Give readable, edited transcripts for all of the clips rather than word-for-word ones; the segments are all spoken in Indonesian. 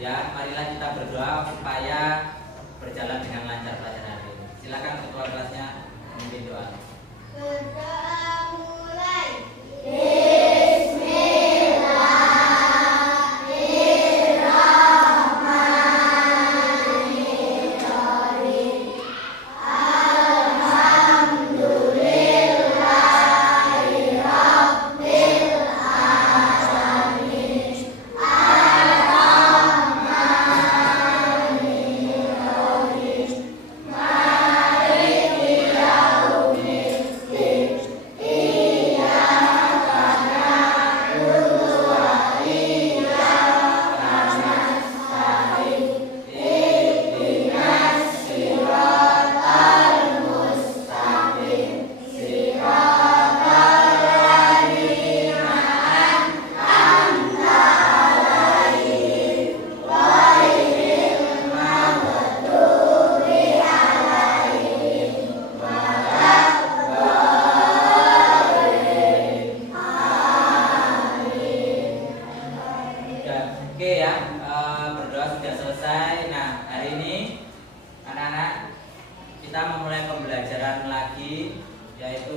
Ya, marilah kita berdoa supaya berjalan dengan lancar pelajaran hari ini. Silakan ketua kelasnya memimpin doa. Berdoa mulai. Oke ya, berdoa sudah selesai. Nah, hari ini anak-anak kita memulai pembelajaran lagi, yaitu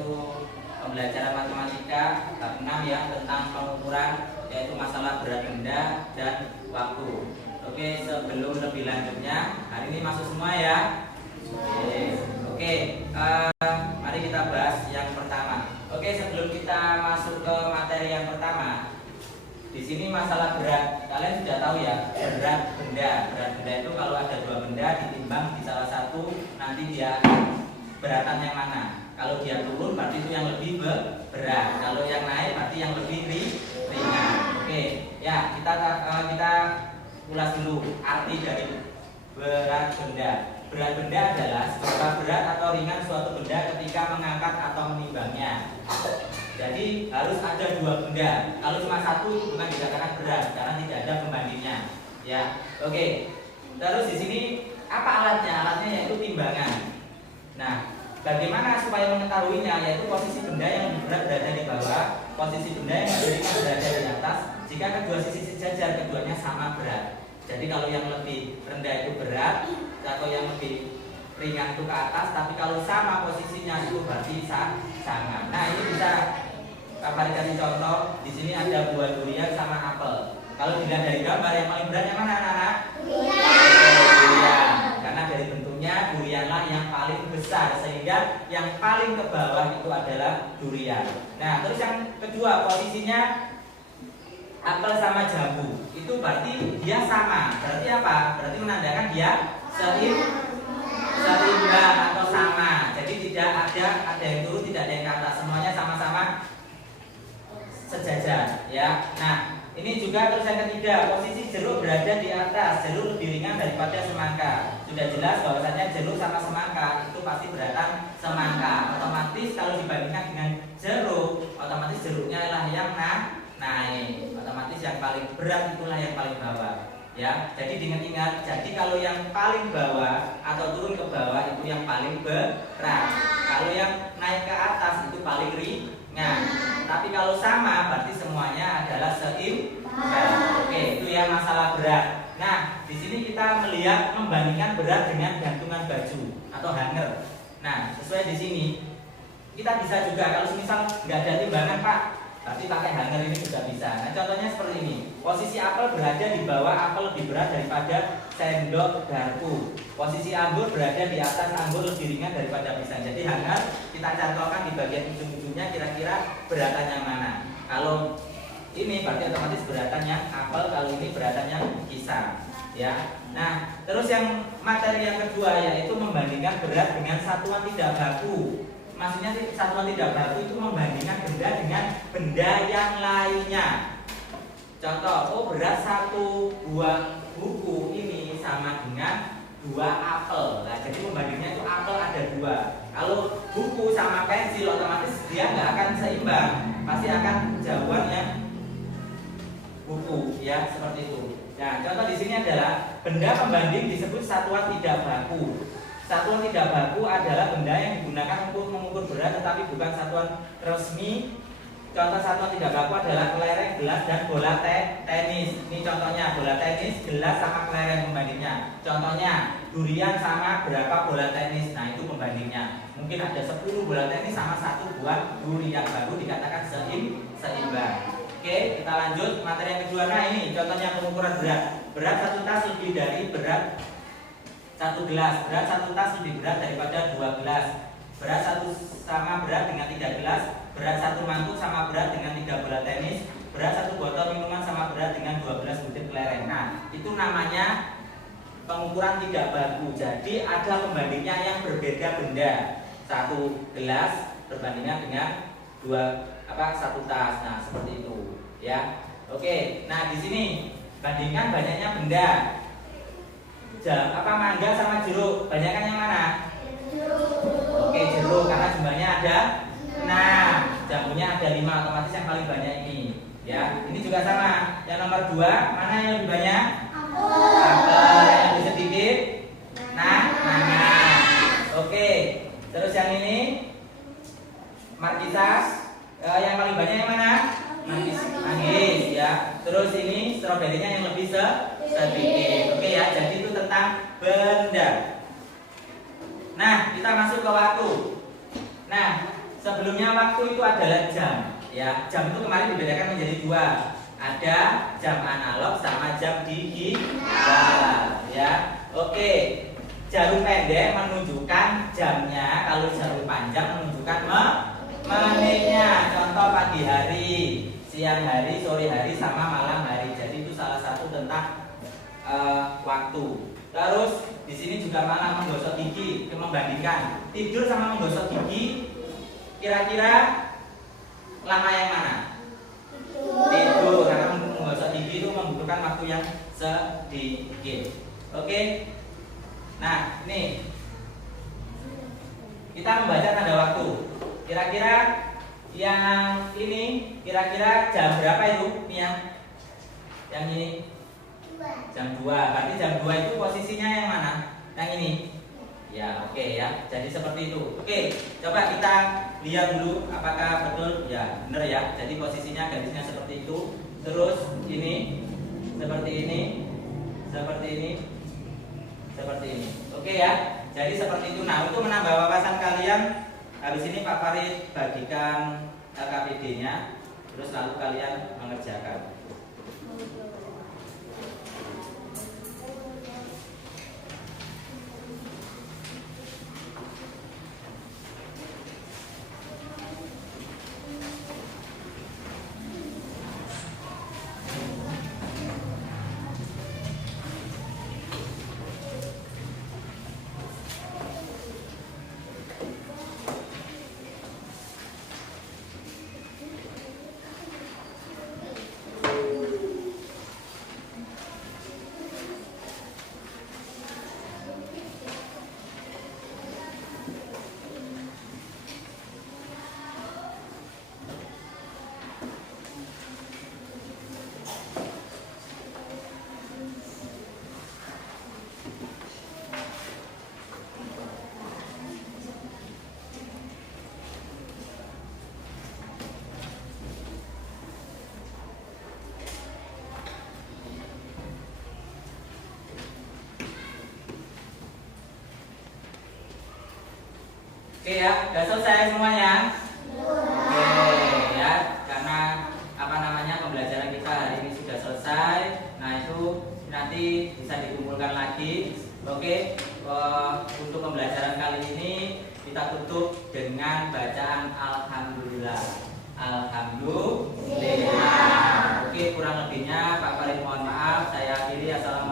pembelajaran matematika bab 6 ya, tentang pengukuran, yaitu masalah berat benda dan waktu. Oke, sebelum lebih lanjutnya, hari ini masuk semua ya. Oke, mari kita bahas yang pertama. Oke, sebelum kita masuk ke materi yang pertama, di sini masalah berat, kalian sudah tahu ya, berat benda. Berat benda itu kalau ada dua benda ditimbang di salah satu, nanti dia beratan yang mana. Kalau dia turun berarti itu yang lebih berat. Kalau yang naik berarti yang lebih ringan. Oke, ya kita ulas dulu arti dari berat benda. Berat benda adalah seberapa berat atau ringan suatu benda ketika mengangkat atau menimbangnya. Jadi harus ada dua benda. Kalau cuma satu itu bukan dikatakan berat karena tidak ada pembandingnya. Ya, oke. Terus di sini apa alatnya? Alatnya yaitu timbangan. Nah, bagaimana supaya mengetahuinya? Yaitu posisi benda yang lebih berat berada di bawah, posisi benda yang lebih ringan berada di atas. Jika kedua sisi sejajar, keduanya sama berat. Jadi kalau yang lebih rendah itu berat, atau yang lebih ringan itu ke atas, tapi kalau sama posisinya itu berarti sama. Nah, ini bisa Kabar kasih contoh. Di sini ada buah durian sama apel. Kalau dilihat dari gambar yang paling berat yang mana anak-anak? Durian. Karena dari bentuknya durianlah yang paling besar, sehingga yang paling ke bawah itu adalah durian. Nah, terus yang kedua posisinya apel sama jambu. Itu berarti dia sama. Berarti apa? Berarti menandakan dia seimbang atau sama. Jadi tidak ada yang turun, tidak ada yang ke atas. Semuanya sama-sama sejajar ya. Nah, ini juga terus yang ketiga, posisi jeruk berada di atas. Jeruk lebih ringan daripada semangka. Sudah jelas bahwasanya jeruk sama semangka itu pasti beratan semangka. Otomatis kalau dibandingkan dengan jeruk, otomatis jeruknya lah yang naik. Otomatis yang paling berat itulah yang paling bawah. Ya, jadi diingat-ingat. Jadi kalau yang paling bawah atau turun ke bawah itu yang paling berat. Kalau yang naik ke atas itu paling ringan. Tapi kalau sama berarti semuanya adalah seimbang. Oke, itu ya masalah berat. Nah, di sini kita melihat membandingkan berat dengan gantungan baju atau hanger. Nah, sesuai di sini kita bisa juga kalau misal nggak ada timbangan Pak, tapi pakai hanger ini juga bisa. Nah, contohnya seperti ini. Posisi apel berada di bawah, apel lebih berat daripada sendok garpu. Posisi anggur berada di atas, anggur lebih ringan daripada pisang. Jadi hanger kita contohkan di bagian ujung-ujungnya kira-kira beratannya mana. Kalau ini berarti otomatis beratannya apel, kalau ini beratannya pisang. Ya. Nah, terus yang materi yang kedua yaitu membandingkan berat dengan satuan tidak baku. Maksudnya satuan tidak baku itu membandingkan benda dengan benda yang lainnya. Contoh, oh berat satu buah buku ini sama dengan 2 apel. Nah, jadi pembandingnya itu apel ada 2. Kalau buku sama pensil otomatis dia nggak akan seimbang. Pasti akan jawabannya buku, ya seperti itu. Nah, contoh di sini adalah benda pembanding disebut satuan tidak baku. Satuan tidak baku adalah benda yang digunakan untuk mengukur berat tetapi bukan satuan resmi contoh satwa tidak baku adalah kelereng, gelas, dan bola tenis. Ini contohnya bola tenis, gelas sama kelereng pembandingnya. Contohnya durian sama berapa bola tenis. Nah, itu pembandingnya. Mungkin ada 10 bola tenis sama 1 buah durian, baru dikatakan seimbang. Oke, kita lanjut materi yang kedua. Nah, ini contohnya pengukuran berat. Berat 1 tas lebih dari berat 1 gelas. Berat 1 tas lebih berat daripada 2 gelas. Berat 1 sama berat dengan 3 gelas. Berat 1 mangkuk sama berat dengan 3 bola tenis. Berat 1 botol minuman sama berat dengan 12 butir kelereng. Nah, itu namanya pengukuran tidak baku. Jadi ada pembandingnya yang berbeda benda. 1 gelas berbandingan dengan 1 tas. Nah, seperti itu, ya. Oke. Nah, di sini bandingkan banyaknya benda. Mangga sama jeruk, banyakkan yang mana? Oke, jeruk karena jumlahnya ada. Nah, jambunya ada 5, otomatis yang paling banyak ini. Ya, ini juga sama. Yang nomor 2, mana yang lebih banyak? Apel. Yang lebih sedikit? Nangka. Oke. Terus yang ini markisas. Yang paling banyak yang mana? Manggis, ya. Terus ini stroberinya yang lebih sedikit. Oke ya, jadi itu tentang benda. Nah, kita masuk ke waktu. Nah, sebelumnya waktu itu adalah jam, ya. Jam itu kemarin dibedakan menjadi 2. Ada jam analog sama jam digital, ya. Oke. Jarum pendek menunjukkan jamnya, kalau jarum panjang menunjukkan menitnya. Contoh pagi hari, siang hari, sore hari sama malam hari. Jadi itu salah satu tentang waktu. Terus di sini juga mana menggosok gigi, membandingkan tidur sama menggosok gigi. Kira-kira lama yang mana? Tidur, karena menggosok gigi itu membutuhkan waktu yang sedikit. Oke. Nah, ini kita membaca tanda waktu. Kira-kira yang ini kira-kira jam berapa itu, Mia? Yang ini jam 2. Berarti jam 2 itu posisinya yang mana? Yang ini. Ya, oke ya. Jadi seperti itu. Oke, coba kita lihat dulu apakah betul. Ya, benar ya. Jadi posisinya garisnya seperti itu. Terus ini seperti ini. Seperti ini. Seperti ini. Oke ya. Jadi seperti itu. Nah, untuk menambah wawasan kalian, habis ini Pak Farid bagikan KPD-nya, terus lalu kalian mengerjakan. Oke ya, udah selesai semuanya. Oke ya, karena pembelajaran kita hari ini sudah selesai. Nah, itu nanti bisa dikumpulkan lagi. Oke, untuk pembelajaran kali ini kita tutup dengan bacaan alhamdulillah. Alhamdulillah. Oke, kurang lebihnya Pak Farid mohon maaf. Saya akhiri. Assalamualaikum.